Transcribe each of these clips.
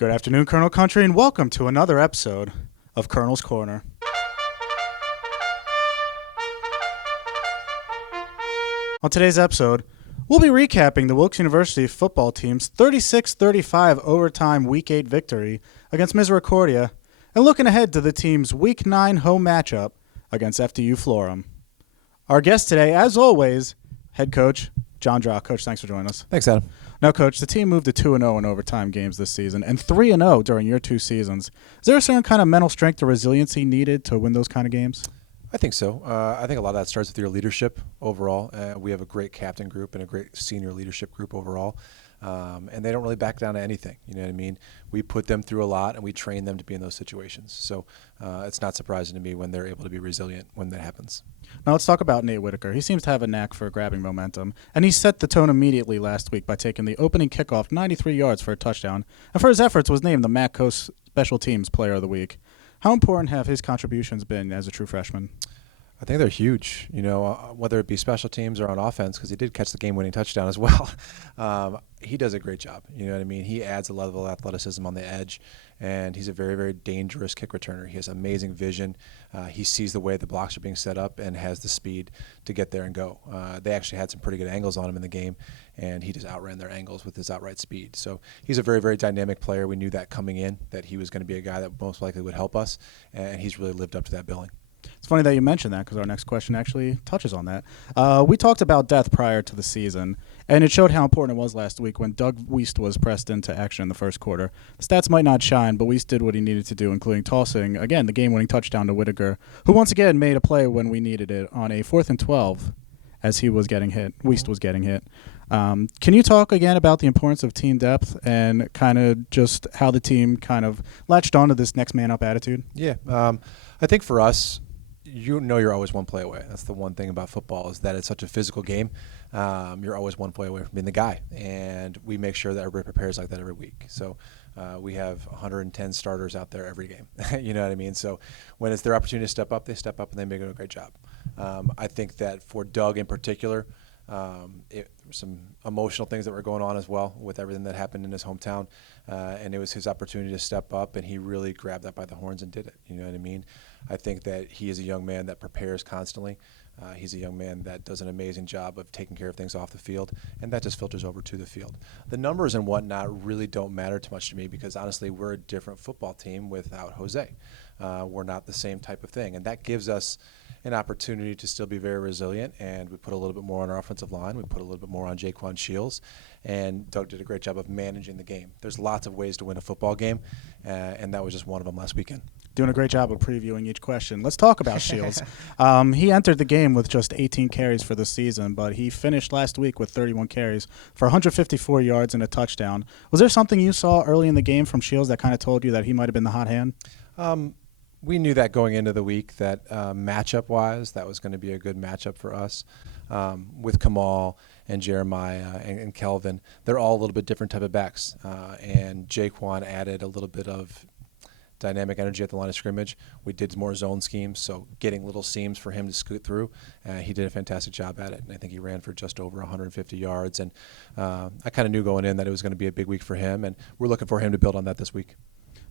Good afternoon, Colonel Country, and welcome to another episode of Colonel's Corner. On today's episode, we'll be recapping the Wilkes University football team's 36-35 overtime Week 8 victory against Misericordia and looking ahead to the team's Week 9 home matchup against FDU-Florham. Our guest today, as always, head coach Jon Drach. Coach, thanks for joining us. Thanks, Adam. Now, Coach, the team moved to 2-0 in overtime games this season and 3-0 during your two seasons. Is there a certain kind of mental strength or resiliency needed to win those kind of games? I think so. I think a lot of that starts with your leadership overall. We have a great captain group and a great senior leadership group overall. And they don't really back down to anything. You know what I mean? We put them through a lot, and we train them to be in those situations. So it's not surprising to me when they're able to be resilient when that happens. Now let's talk about Nate Whitaker. He seems to have a knack for grabbing momentum, and he set the tone immediately last week by taking the opening kickoff 93 yards for a touchdown, and for his efforts was named the MAC Coast Special Teams Player of the Week. How important have his contributions been as a true freshman? I think they're huge, whether it be special teams or on offense, because he did catch the game-winning touchdown as well. He does a great job. You know what I mean? He adds a level of athleticism on the edge, and he's a very, very dangerous kick returner. He has amazing vision. He sees the way the blocks are being set up and has the speed to get there and go. They actually had some pretty good angles on him in the game, and he just outran their angles with his outright speed. So he's a very, very dynamic player. We knew that coming in, that he was going to be a guy that most likely would help us, and he's really lived up to that billing. It's funny that you mentioned that because our next question actually touches on that. We talked about depth prior to the season, and it showed how important it was last week when Doug Wiest was pressed into action in the first quarter. The stats might not shine, but Wiest did what he needed to do, including tossing, again, the game-winning touchdown to Whitaker, who once again made a play when we needed it on a 4th and 12 as he was getting hit. Wiest was getting hit. Can you talk again about the importance of team depth and kind of just how the team kind of latched onto this next man up attitude? Yeah. I think for us, you're always one play away. That's the one thing about football is that it's such a physical game. You're always one play away from being the guy, and we make sure that everybody prepares like that every week. So we have 110 starters out there every game. You know what I mean? So when it's their opportunity to step up, they step up and they make a great job. I think that for Doug in particular, there were some emotional things that were going on as well with everything that happened in his hometown, and it was his opportunity to step up, and he really grabbed that by the horns and did it. You know what I mean? I think that he is a young man that prepares constantly. He's a young man that does an amazing job of taking care of things off the field, and that just filters over to the field. The numbers and whatnot really don't matter too much to me because, honestly, we're a different football team without Jose. We're not the same type of thing, and that gives us an opportunity to still be very resilient, and we put a little bit more on our offensive line. We put a little bit more on Jaquan Shields, and Doug did a great job of managing the game. There's lots of ways to win a football game, and that was just one of them last weekend. Doing a great job of previewing each question. Let's talk about Shields. He entered the game with just 18 carries for the season, but he finished last week with 31 carries for 154 yards and a touchdown. Was there something you saw early in the game from Shields that kind of told you that he might have been the hot hand? We knew that going into the week that matchup-wise, that was going to be a good matchup for us with Kamal and Jeremiah and Kelvin. They're all a little bit different type of backs, and Jaquan added a little bit of dynamic energy at the line of scrimmage. We did more zone schemes, so getting little seams for him to scoot through. He did a fantastic job at it, and I think he ran for just over 150 yards. And I kind of knew going in that it was going to be a big week for him, and we're looking for him to build on that this week.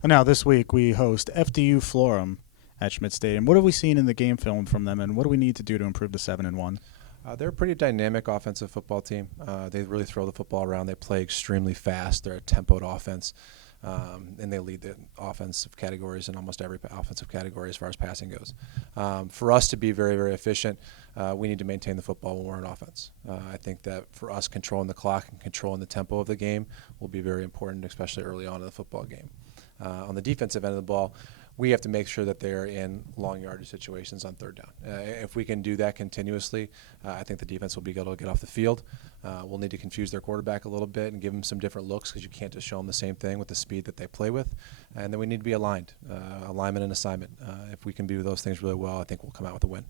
And now this week we host FDU-Florham at Schmidt Stadium. What have we seen in the game film from them, and what do we need to do to improve to 7-1? They're a pretty dynamic offensive football team. They really throw the football around. They play extremely fast. They're a tempoed offense. And they lead the offensive categories in almost every offensive category as far as passing goes. For us to be very, very efficient, we need to maintain the football when we're in offense. I think that for us, controlling the clock and controlling the tempo of the game will be very important, especially early on in the football game. On the defensive end of the ball, we have to make sure that they're in long yardage situations on third down. If we can do that continuously, I think the defense will be able to get off the field. We'll need to confuse their quarterback a little bit and give them some different looks because you can't just show them the same thing with the speed that they play with. And then we need to be aligned, alignment and assignment. If we can do those things really well, I think we'll come out with a win.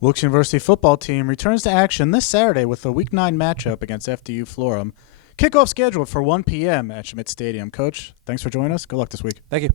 Wilkes University football team returns to action this Saturday with the Week 9 matchup against FDU-Florham. Kickoff scheduled for 1 p.m. at Schmidt Stadium. Coach, thanks for joining us. Good luck this week. Thank you.